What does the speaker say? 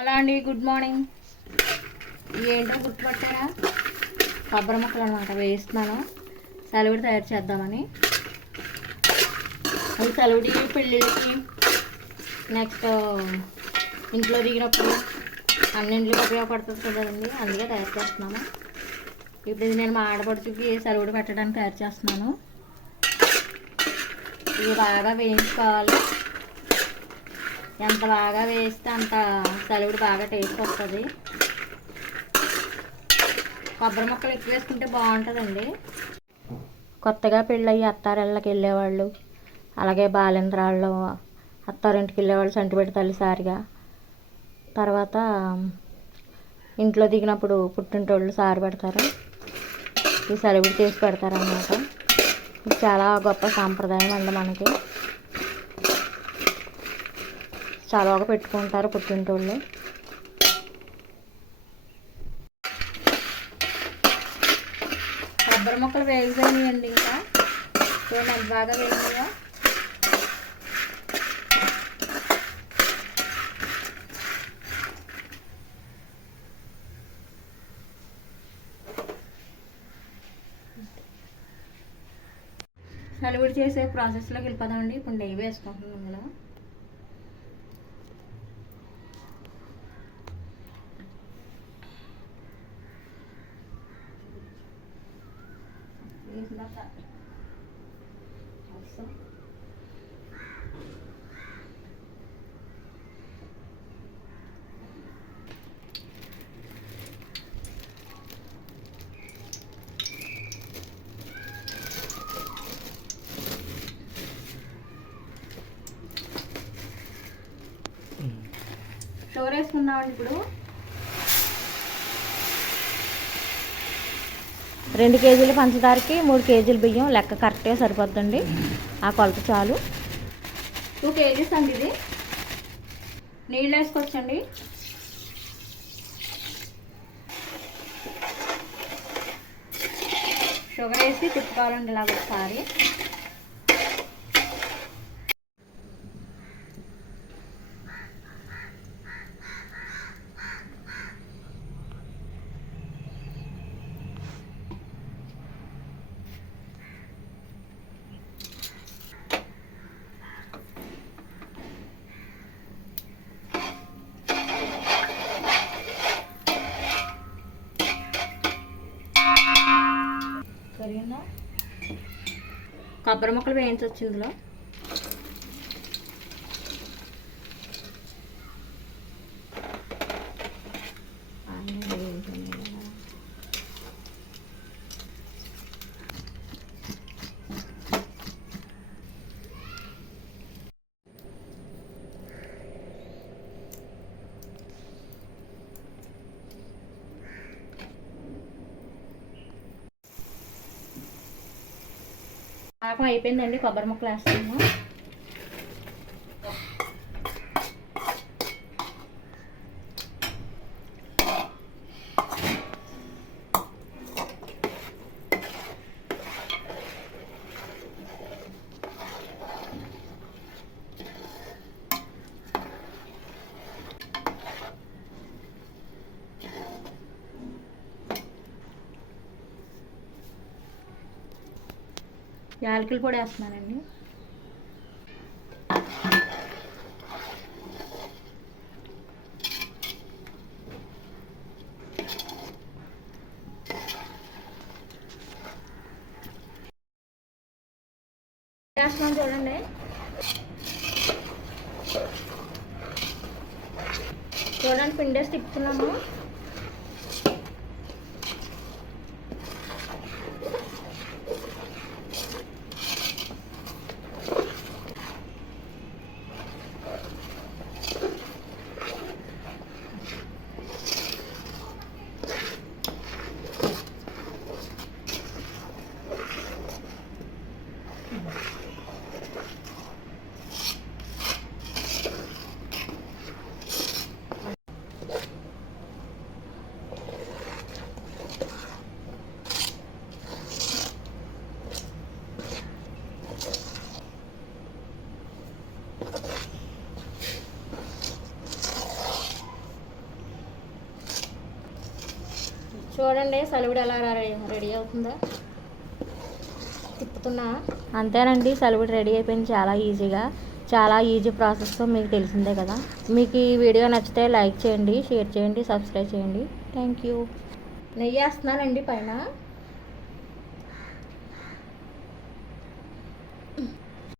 Hello అండి good morning. ఏంటో గుర్తుపట్టారా? కొబ్బరి ముక్కలు అనమాట వేస్తున్నాను. సెలవుడి తయారు చేద్దామని. అది సెలవుడి పెళ్ళిళ్ళకి నెక్స్ట్ ఇంట్లో దిగినప్పుడు అన్నింటికి ఉపయోగపడుతుంది కదండి అందుకే తయారు చేస్తున్నాను. ఇప్పుడు ఇది నేను మా ఆడపడుచుకి సెలవుడి పెట్టడానికి తయారు చేస్తున్నాను. ఇది బాగా వేయించుకోవాలి. ఎంత బాగా వేస్తే అంత సెలవుడు బాగా టేస్ట్ వస్తుంది. కొబ్బరి ముక్కలు ఎక్కువ వేసుకుంటే బాగుంటుందండి. కొత్తగా పెళ్ళయ్యి అత్తారిళ్ళకి వెళ్ళేవాళ్ళు. అలాగే బాలింద్రాళ్ళు అత్తారింటికి వెళ్ళేవాళ్ళు సంటిపెట్టి తల్లిసారిగా తర్వాత ఇంట్లో దిగినప్పుడు పుట్టింటోళ్ళు సారి పెడతారు. ఈ సెలవుడు చేసి పెడతారు అన్నమాట ఇది చాలా గొప్ప సాంప్రదాయం అండి మనకి. చాలా బాగా పెట్టుకుంటారు పుట్టింటోళ్ళు. కొబ్బరి మొక్కలు వేగిపోయినాయండి ఇంకా. చూడండి ఎంత బాగా వేగినాయో. నలుగురు చేసే ప్రాసెస్లోకి వెళ్ళిపోదామండి. ఇప్పుడు నెయ్యి వేసుకుంటున్నాం ఇందులో స్టోరేజ్ వేసుకుందామండి ఇప్పుడు? రెండు కేజీల పంచదారకి మూడు కేజీల బియ్యం లెక్క కరెక్ట్గా సరిపోద్దండి. ఆ కొలత చాలు. టూ కేజీస్ అండి ఇది. నీళ్ళు వేసుకోవచ్చండి. షుగర్ వేసి తిప్పుకోవాలండి ఇలా ఒకసారి. కొబ్బరి ముక్కలు వేయించవచ్చు ఇందులో పాకం అయిపోయిందండి కొబ్బరి ముక్కలు వేస్తాము యాలకులు పొడి వేస్తున్నానండి. వేస్తున్నాను చూడండి. చూడండి పిండేసి తిప్పుతున్నాము చూడండి సలువుడు ఎలా రెడీ అవుతుందో? తిప్పుతున్నా? అంతేనండి సలువుడు రెడీ అయిపోయింది చాలా ఈజీగా. చాలా ఈజీ ప్రాసెస్ మీకు తెలిసిందే కదా. మీకు ఈ వీడియో నచ్చితే లైక్ చేయండి షేర్ చేయండి సబ్స్క్రైబ్ చేయండి. Thank you. నెయ్యి వేస్తున్నానండి పైన.